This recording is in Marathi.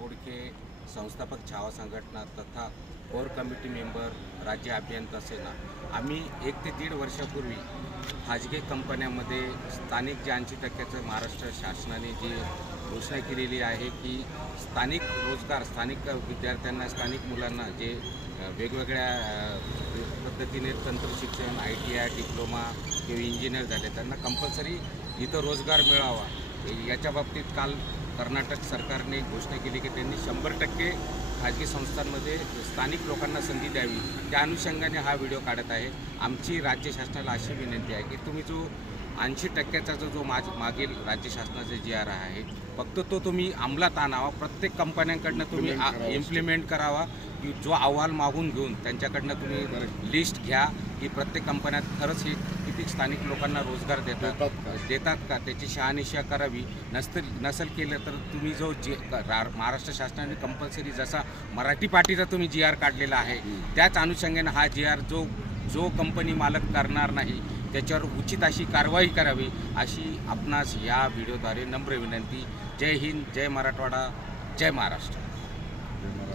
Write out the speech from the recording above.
बोडके संस्थापक छावा संघटना तथा कोर कमिटी मेंबर राज्य अभियंता सेना. आम्ही एक ते दीड वर्षापूर्वी खाजगी कंपन्यामध्ये स्थानिक जे ऐंशी टक्क्याचं महाराष्ट्र शासनाने जी घोषणा केलेली आहे की स्थानिक रोजगार स्थानिक विद्यार्थ्यांना स्थानिक मुलांना जे वेगवेगळ्या पद्धतीने तंत्र शिक्षण आय टी आय डिप्लोमा किंवा इंजिनियर झाले त्यांना कंपल्सरी इथं रोजगार मिळावा. याच्या बाबतीत काल कर्नाटक सरकारने घोषणा केली की त्यांनी शंभर टक्के खाजगी संस्थांमध्ये स्थानिक लोकांना संधी द्यावी. त्या अनुषंगाने हा व्हिडिओ काढत आहे. आमची राज्य शासनाला अशी विनंती आहे की तुम्ही जो ऐंशी टक्क्याचा जो जो माज मागील राज्य शासनाचे जी आर आहे फक्त तो तुम्ही अंमलात आणावा. प्रत्येक कंपन्यांकडनं तुम्ही. इम्प्लिमेंट करावा की जो अहवाल मागून घेऊन त्यांच्याकडनं तुम्ही लिस्ट घ्या की प्रत्येक कंपन्यात खरंच हे किती स्थानिक लोकांना रोजगार देतात. देतात का? त्याची शहानिशा करावी. नसतं नसेल केलं तर तुम्ही जो जी महाराष्ट्र शासनाने कंपल्सरी जसा मराठी पाटीचा तुम्ही जी आर काढलेला आहे त्याच अनुषंगाने हा जी आर जो जो कंपनी मालक करणार नाही त्याच्यावर उचित अशी कारवाई करावी अशी आपणास या व्हिडिओद्वारे नम्र विनंती. जय हिंद जय मराठवाडा जय महाराष्ट्र. जय महाराष्ट्र